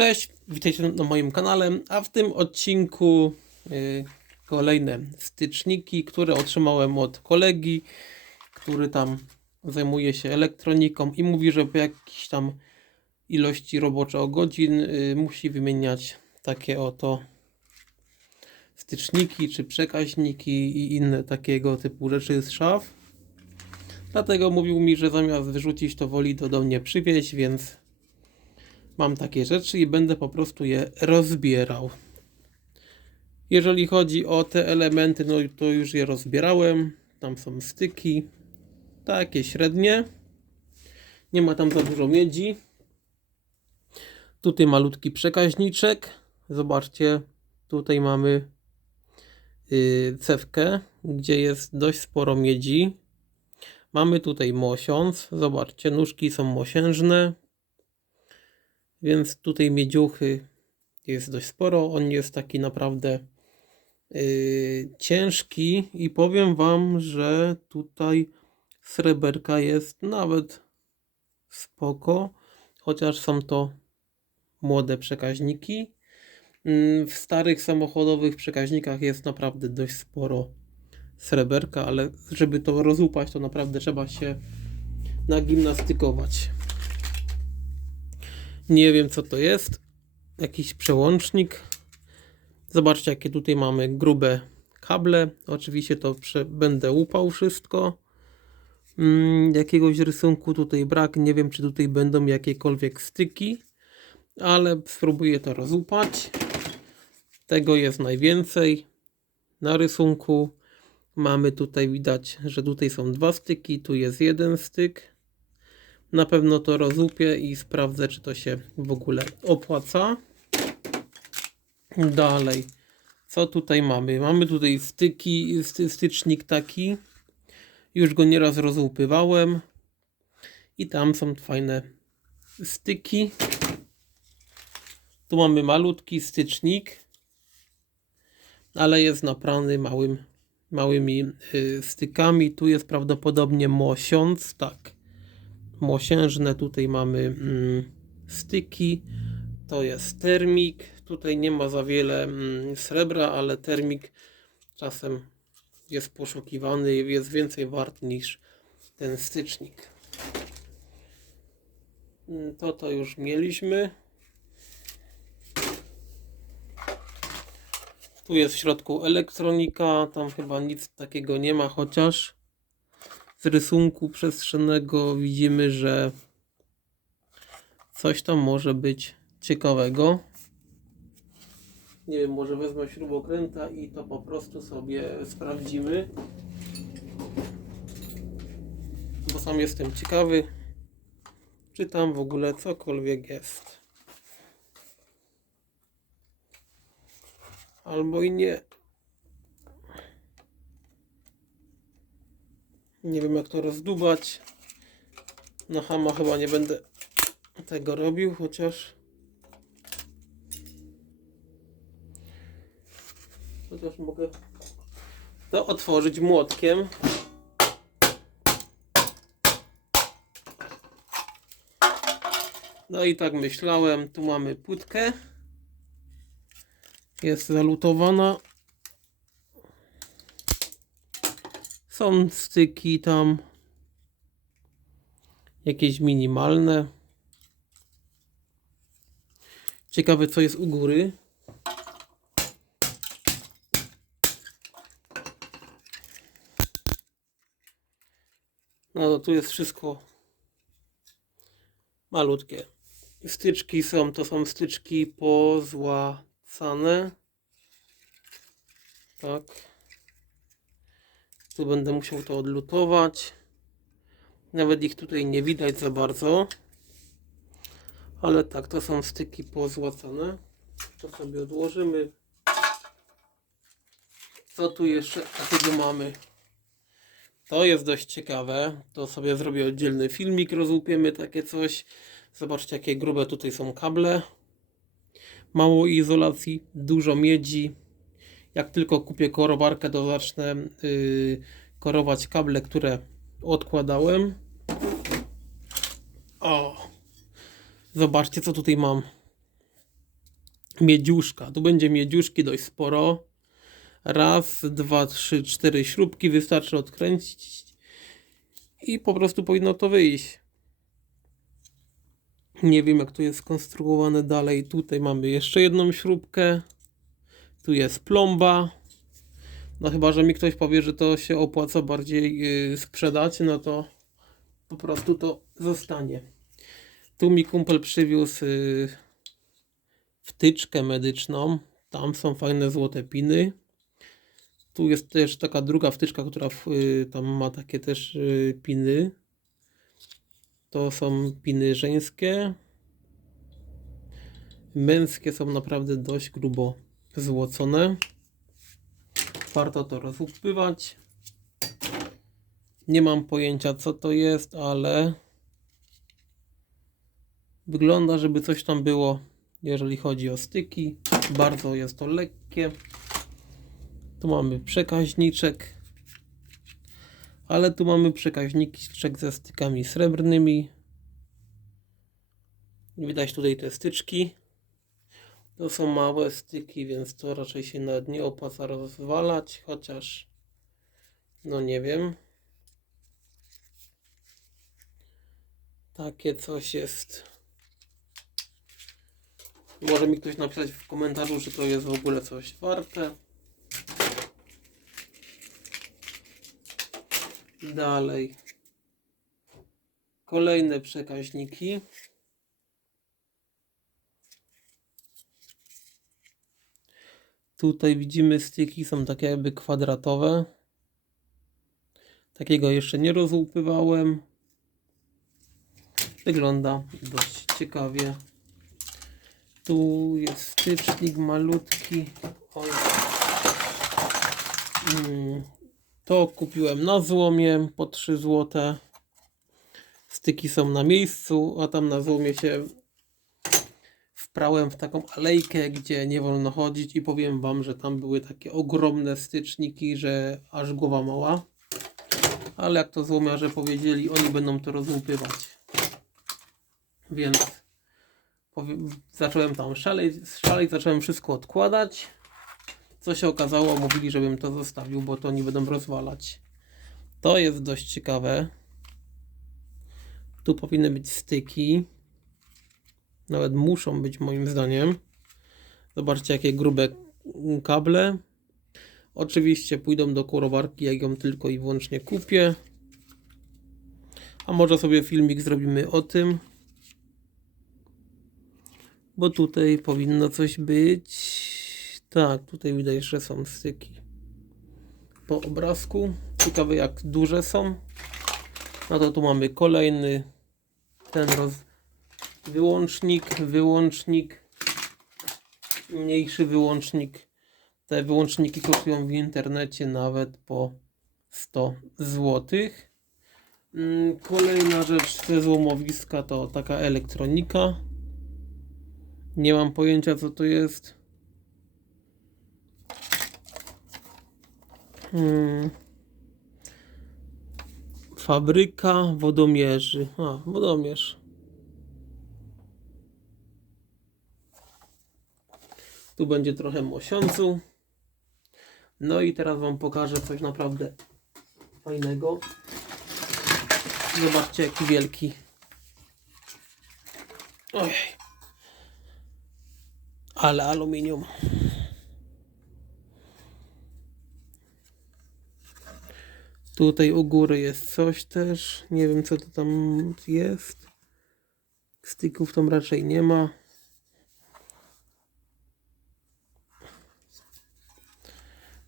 Cześć, witajcie na moim kanale, a w tym odcinku y, kolejne styczniki, które otrzymałem od kolegi, który tam zajmuje się elektroniką i mówi, że po jakiejś tam ilości roboczo godzin y, musi wymieniać takie oto styczniki czy przekaźniki i inne takiego typu rzeczy z szaf. Dlatego mówił mi, że zamiast wyrzucić to woli to do mnie przywieźć, więc mam takie rzeczy i będę po prostu je rozbierał. Jeżeli chodzi o te elementy, no to już je rozbierałem. Tam są styki, takie średnie. Nie ma tam za dużo miedzi. Tutaj malutki przekaźniczek. Zobaczcie, tutaj mamy yy, cewkę, gdzie jest dość sporo miedzi. Mamy tutaj mosiąc. Zobaczcie, nóżki są mosiężne. Więc tutaj miedziuchy jest dość sporo. On jest taki naprawdę yy, ciężki i powiem Wam, że tutaj sreberka jest nawet spoko, chociaż są to młode przekaźniki. Yy, W starych samochodowych przekaźnikach jest naprawdę dość sporo sreberka, ale żeby to rozłupać, to naprawdę trzeba się nagimnastykować. Nie wiem co to jest. Jakiś przełącznik. Zobaczcie jakie tutaj mamy grube kable. Oczywiście to będę łupał wszystko. Mm, jakiegoś rysunku tutaj brak. Nie wiem czy tutaj będą jakiekolwiek styki. Ale spróbuję to rozłupać. Tego jest najwięcej na rysunku. Mamy tutaj widać, że tutaj są dwa styki, tu jest jeden styk. Na pewno to rozłupię i sprawdzę, czy to się w ogóle opłaca. Dalej, co tutaj mamy? Mamy tutaj styki, sty, stycznik taki. Już go nieraz rozłupywałem. I tam są fajne styki. Tu mamy malutki stycznik, ale jest naprany małym, małymi y, stykami. Tu jest prawdopodobnie mosiąc, tak mosiężne. Tutaj mamy mm, styki. To jest termik. Tutaj nie ma za wiele mm, srebra, ale termik czasem jest poszukiwany, jest więcej wart niż ten stycznik. Mm, To to już mieliśmy. Tu jest w środku elektronika, tam chyba nic takiego nie ma, chociaż z rysunku przestrzennego widzimy, że coś tam może być ciekawego. Nie wiem, może wezmę śrubokręta i to po prostu sobie sprawdzimy. Bo sam jestem ciekawy, czy tam w ogóle cokolwiek jest. Albo i nie. Nie wiem jak to rozdubać. Na hama chyba nie będę tego robił, chociaż chociaż mogę to otworzyć młotkiem. No i tak myślałem, tu mamy płytkę. Jest zalutowana. Są styki tam. Jakieś minimalne. Ciekawe co jest u góry. No to tu jest wszystko malutkie. Styczki są, to są styczki pozłacane. Tak. Będę musiał to odlutować. Nawet ich tutaj nie widać za bardzo. Ale tak, to są styki pozłacane. To sobie odłożymy. Co tu jeszcze takiego mamy? To jest dość ciekawe. To sobie zrobię oddzielny filmik, rozłupiemy takie coś. Zobaczcie jakie grube tutaj są kable. Mało izolacji, dużo miedzi. Jak tylko kupię korowarkę, to zacznę yy, korować kable, które odkładałem. O! Zobaczcie, co tutaj mam. miedziuszka. Tu będzie miedziuszki dość sporo. Raz, dwa, trzy, cztery śrubki. Wystarczy odkręcić i po prostu powinno to wyjść. Nie wiem jak to jest skonstruowane dalej. Tutaj mamy jeszcze jedną śrubkę. Tu jest plomba. No chyba, że mi ktoś powie, że to się opłaca bardziej yy, sprzedać, no to po prostu to zostanie. Tu mi kumpel przywiózł yy, wtyczkę medyczną. Tam są fajne złote piny. Tu jest też taka druga wtyczka, która w, y, tam ma takie też y, piny. To są piny żeńskie. Męskie są naprawdę dość grubo złocone. Warto to rozłupywać. Nie mam pojęcia co to jest, ale wygląda, żeby coś tam było, jeżeli chodzi o styki. Bardzo jest to lekkie. Tu mamy przekaźniczek. Ale tu mamy przekaźniczek ze stykami srebrnymi. Widać tutaj te styczki. To są małe styki, więc to raczej się nawet nie opłaca rozwalać, chociaż no nie wiem. Takie coś jest. Może mi ktoś napisać w komentarzu, czy to jest w ogóle coś warte. Dalej. Kolejne przekaźniki. Tutaj widzimy styki, są takie jakby kwadratowe. Takiego jeszcze nie rozłupywałem. Wygląda dość ciekawie. Tu jest stycznik malutki. Oj. Mm, To kupiłem na złomie po 3 zł. Styki są na miejscu, a tam na złomie się wprałem w taką alejkę, gdzie nie wolno chodzić i powiem wam, że tam były takie ogromne styczniki, że aż głowa mała. Ale jak to złomiarze powiedzieli, oni będą to rozłupywać. Więc zacząłem tam szaleć, szaleć, zacząłem wszystko odkładać. Co się okazało, mówili, żebym to zostawił, bo to oni będą rozwalać. To jest dość ciekawe. Tu powinny być styki. Nawet muszą być moim zdaniem. Zobaczcie jakie grube kable. Oczywiście pójdą do kurowarki, jak ją tylko i wyłącznie kupię. A może sobie filmik zrobimy o tym. Bo tutaj powinno coś być. Tak, tutaj widać, że są styki. Po obrazku. Ciekawe jak duże są. No to tu mamy kolejny ten roz... wyłącznik, wyłącznik, mniejszy wyłącznik. Te wyłączniki kosztują w internecie nawet po 100 zł. Kolejna rzecz te złomowiska to taka elektronika. Nie mam pojęcia co to jest. Hmm. Fabryka wodomierzy. A, wodomierz. Tu będzie trochę mosiądzu. No i teraz Wam pokażę coś naprawdę fajnego. Zobaczcie jaki wielki. Ojej. Ale aluminium. Tutaj u góry jest coś też. Nie wiem co to tam jest. Styków tam raczej nie ma.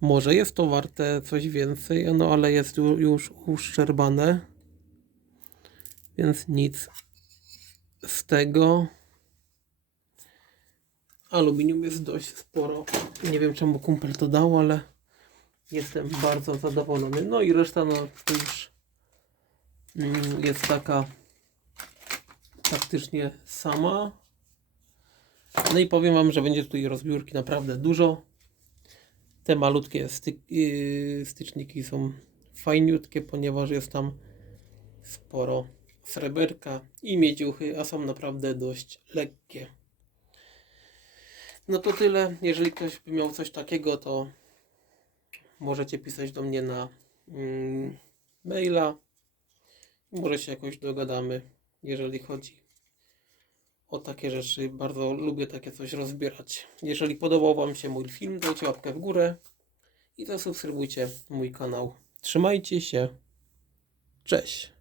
Może jest to warte coś więcej, no ale jest ju- już uszczerbane. Więc nic z tego. Aluminium jest dość sporo. Nie wiem czemu kumpel to dał, ale jestem bardzo zadowolony. No i reszta no już mm, jest taka praktycznie sama. No i powiem Wam, że będzie tutaj rozbiórki naprawdę dużo. Te malutkie styk, yy, styczniki są fajniutkie, ponieważ jest tam sporo sreberka i miedziuchy, a są naprawdę dość lekkie. No to tyle. Jeżeli ktoś by miał coś takiego, to możecie pisać do mnie na mm, maila. Może się jakoś dogadamy, jeżeli chodzi o takie rzeczy. Bardzo lubię takie coś rozbierać. Jeżeli podobał Wam się mój film, dajcie łapkę w górę i zasubskrybujcie mój kanał. Trzymajcie się. Cześć.